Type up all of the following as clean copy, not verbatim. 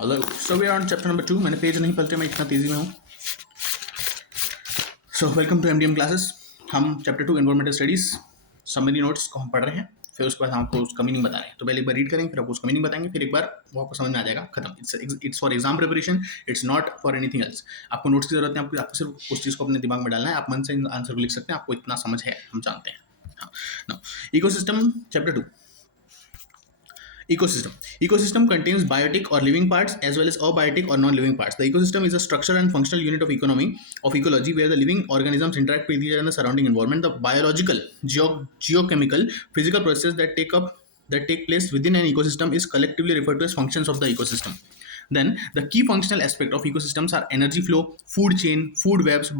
Hello, so we are on chapter number 2। मैंने page नहीं पलटे, मैं इतना तेजी में हूँ। So welcome to MDM classes. हम chapter 2 environmental studies summary notes को हम पढ़ रहे हैं। फिर उसके बाद हम आपको उसका मीनिंग बता रहे हैं। तो पहले एक बार रीड करेंगे, फिर आपको उसका मीनिंग बताएंगे, फिर एक बार वो आपको समझ में आ जाएगा, खत्म। It's for exam preparation, it's not for anything else. आपको नोट्स की जरूरत है, आपको सिर्फ उस चीज़ को अपने दिमाग में डालना है। आप मन से आंसर को लिख सकते हैं, आपको इतना समझ है, हम जानते हैं। हाँ, now ecosystem chapter 2। Ecosystem. Ecosystem contains biotic or living parts as well as abiotic or non-living parts. The ecosystem is a structural and functional unit of ecology where the living organisms interact with each other in the surrounding environment. The biological, geochemical, physical processes that take place within an ecosystem is collectively referred to as functions of the ecosystem. Then the key functional aspect of ecosystems are energy flow, food chain, food webs,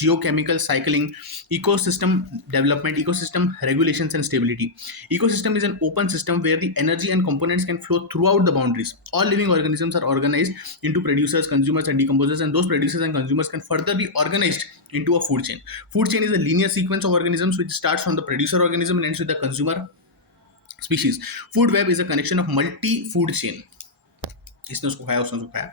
geochemical cycling, ecosystem development, ecosystem regulations and stability. Ecosystem is an open system where the energy and components can flow throughout the boundaries. All living organisms are organized into producers, consumers and decomposers, and those producers and consumers can further be organized into a food chain. Food chain is a linear sequence of organisms which starts from the producer organism and ends with the consumer species. Food web is a connection of multi-food chain. इसने उसको खाया, उसने उसको खाया.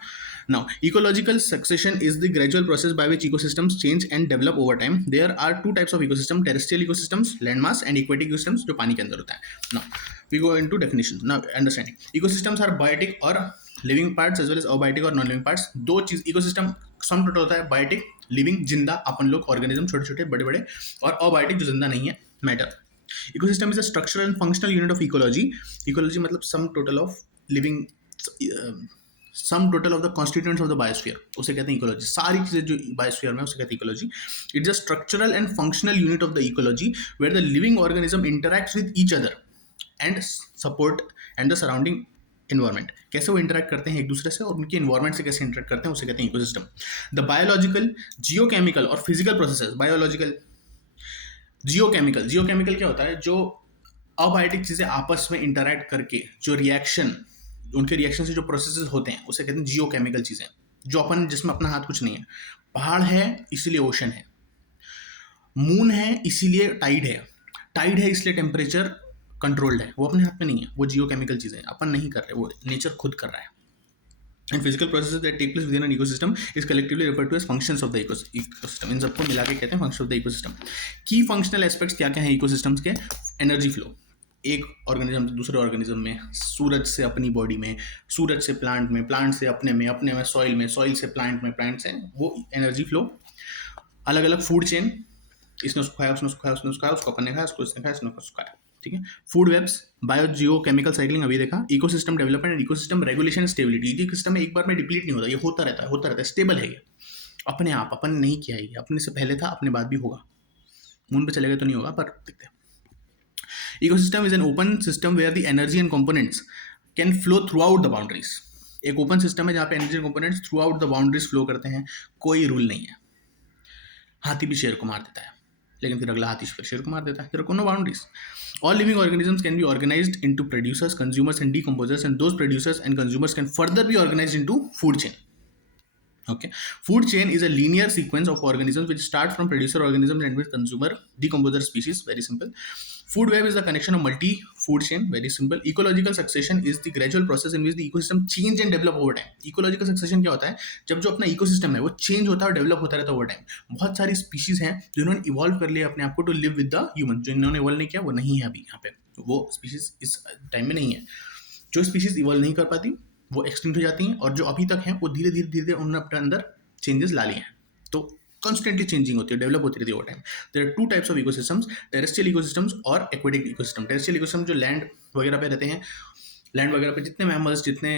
Now, ecological succession is the gradual process by which ecosystems change and develop over time. There are two types of ecosystem: terrestrial ecosystems, landmass, and aquatic ecosystems, जो पानी के अंदर होता है. Now, we go into definitions. Now, understanding. Ecosystems are biotic or living parts as well as abiotic or non-living parts. दो चीज ecosystem sum total होता है: बायोटिक लिविंग जिंदा, अपन लोग ऑर्गेनिज्म छोटे छोटे बड़े बड़े, और अबायोटिक जो जिंदा नहीं है, matter. Ecosystem is a structural and functional unit of ecology. Ecology मतलब sum total of living, sum total of the constituents of the biosphere, उसे कहते हैं इकोलॉजी. सारी चीजें जो बायोस्फीयर में, उसे कहते हैं ecology. It's a structural and functional unit of the ecology where the living organism interacts with each other and support and the surrounding environment. कैसे वो इंटरैक्ट करते हैं एक दूसरे से और उनके एनवायरमेंट से कैसे इंटरैक्ट करते हैं, उसे कहते हैं इकोसिस्टम. द बायोलॉजिकल, जियोकेमिकल और फिजिकल प्रोसेसेस. बायोलॉजिकल, जियोकेमिकल क्या होता है? जो अबायोटिक चीजें आपस में इंटरैक्ट करके जो रिएक्शन, उनके रिएक्शन से जो प्रोसेसेस होते हैं, उसे कहते हैं जियोकेमिकल चीजें, जो अपन, जिसमें अपना हाथ कुछ नहीं है. पहाड़ है इसीलिए ओशन है, मून है इसीलिए टाइड है, टाइड है इसलिए टेम्परेचर कंट्रोल्ड है. वो अपने हाथ में नहीं है, वो जियोकेमिकल चीजें अपन नहीं कर रहे, वो नेचर खुद कर रहा है. And physical processes that take place within an ecosystem is collectively referred to as functions of the ecosystem. इन सबको मिला के कहते हैं फंक्शन ऑफ द इकोसिस्टम. की फंक्शनल एस्पेक्ट्स क्या क्या हैं इकोसिस्टम्स के? एनर्जी फ्लो, एक ऑर्गेनिज्म से दूसरे ऑर्गेनिज्म में, सूरज से अपनी बॉडी में, सूरज से प्लांट में, प्लांट से अपने में सॉइल में, सॉइल से प्लांट में, प्लांट से, वो एनर्जी फ्लो. अलग अलग फूड चेन, इसने उसको खाया, उसने उसको खाया, उसने उसको खाया, उसको अपन ने खाया, उसको इसने खाया, इसने उसको खाया. ठीक है. फूड वेब्स, बायो जियो केमिकल साइक्लिंग अभी देखा. Ecosystem development and ecosystem regulation stability. Ecosystem में एक बार में डिप्लीट नहीं होता, ये होता रहता है, स्टेबल है ये अपने आप. अपन ने नहीं किया, ये अपने से पहले था, अपने बाद भी होगा. मून पे चले गए तो नहीं होगा, पर देखते हैं. Ecosystem is an open system where the energy and components can flow throughout the boundaries. एक ओपन सिस्टम है जहाँ पे energy and components throughout the boundaries flow करते हैं. कोई रूल नहीं है. हाथी भी शेर को मार देता है, लेकिन फिर अगला हाथी फिर शेर को मार देता है. There are no boundaries. All living organisms can be organized into producers, consumers, and decomposers, and those producers and consumers can further be organized into food chain. Okay, food chain is a linear sequence of organisms which start from producer organisms and with consumer decomposer species. Very simple. Food web is the connection of multi-food chain. Very simple. Ecological succession is the gradual process in which the ecosystem change and develop over time. Ecological succession क्या होता है? जब जो अपना ecosystem है वो change होता है और डेवलप होता रहता है ओवर टाइम. बहुत सारी स्पीशीज हैं जिन्होंने इवॉल्व कर लिया अपने आप को to live with the human. जो इन्होंने इवॉल्व नहीं किया वो नहीं है अभी यहाँ पे, वो स्पीशीज इस टाइम में नहीं है. जो स्पीशीज इवॉल्व नहीं कर पाती वो एक्सटिंक्ट हो जाती हैं, और जो अभी तक हैं वो धीरे धीरे उन्होंने अपने अंदर चेंजेस ला लिए हैं. तो कॉन्स्टेंटली चेंजिंग होती है, डेवलप होती रहती है over time. There are two types of ecosystems, terrestrial ecosystems और एक्वेटिक इकोसिस्टम. टेरेस्ट्रियल इकोसिस्टम जो लैंड वगैरह पे रहते हैं, लैंड वगैरह पे जितने मैमल्स, जितने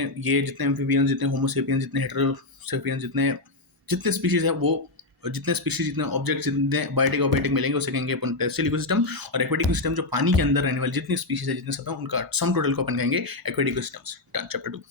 एम्फीबियंस, जितने होमोसेपियंस, जितने हेटेरोसेपियंस, जितने स्पीशीज है, वो जितने स्पीशीज, जितने ऑब्जेक्ट, जितने बायोटिक ऑब्जेक्ट मिलेंगे उसे कहेंगे अपन टेरेस्ट्रियल इकोसिस्टम. और एक्वेटिक इकोसिस्टम जो पानी के अंदर रहने वाले जितनी स्पीशीज है, जितने सब है, उनका सम टोटल को अपन कहेंगे एक्वेटिक इकोसिस्टम्स. डन. चैप्टर 2.